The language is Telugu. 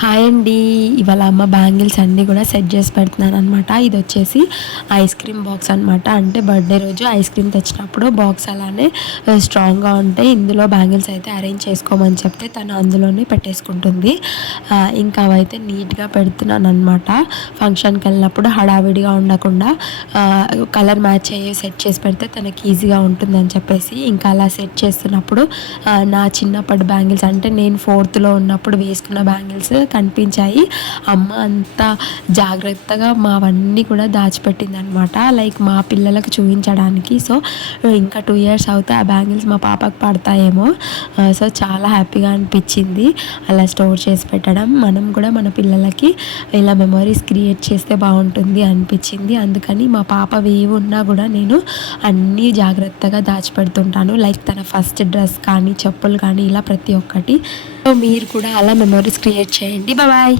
హాయ్ అండి. ఇవాళ అమ్మ బ్యాంగిల్స్ అన్నీ కూడా సెట్ చేసి పెడుతున్నాను అనమాట. ఇది వచ్చేసి ఐస్ క్రీమ్ బాక్స్ అనమాట. అంటే బర్త్డే రోజు ఐస్ క్రీమ్ తెచ్చినప్పుడు బాక్స్ అలానే స్ట్రాంగ్గా ఉంటాయి. ఇందులో బ్యాంగిల్స్ అయితే అరేంజ్ చేసుకోమని చెప్తే తను అందులోనే పెట్టేసుకుంటుంది. ఇంకా అవైతే నీట్గా పెడుతున్నాను అనమాట. ఫంక్షన్కి వెళ్ళినప్పుడు హడావిడిగా ఉండకుండా కలర్ మ్యాచ్ అయ్యే సెట్ చేసి పెడితే తనకి ఈజీగా ఉంటుందని చెప్పేసి ఇంకా అలా సెట్ చేస్తున్నప్పుడు నా చిన్నప్పటి బ్యాంగిల్స్ అంటే నేను 4th ఉన్నప్పుడు వేసుకున్న బ్యాంగిల్స్ కనిపించాయి. అమ్మ అంత జాగ్రత్తగా మావన్నీ కూడా దాచిపెట్టింది అనమాట. లైక్ మా పిల్లలకు చూపించడానికి. సో ఇంకా 2 years అవుతే ఆ బ్యాంగిల్స్ మా పాపకు పడతాయేమో. సో చాలా హ్యాపీగా అనిపించింది అలా స్టోర్ చేసి పెట్టడం. మనం కూడా మన పిల్లలకి ఇలా మెమరీస్ క్రియేట్ చేస్తే బాగుంటుంది అనిపించింది. అందుకని మా పాపవి ఏవి ఉన్నా కూడా నేను అన్నీ జాగ్రత్తగా దాచిపెడుతుంటాను. లైక్ తన ఫస్ట్ డ్రెస్ కానీ చెప్పులు కానీ ఇలా ప్రతి ఒక్కటి. సో మీరు కూడా అలా మెమరీస్ క్రియేట్ చేయండి. బాయ్.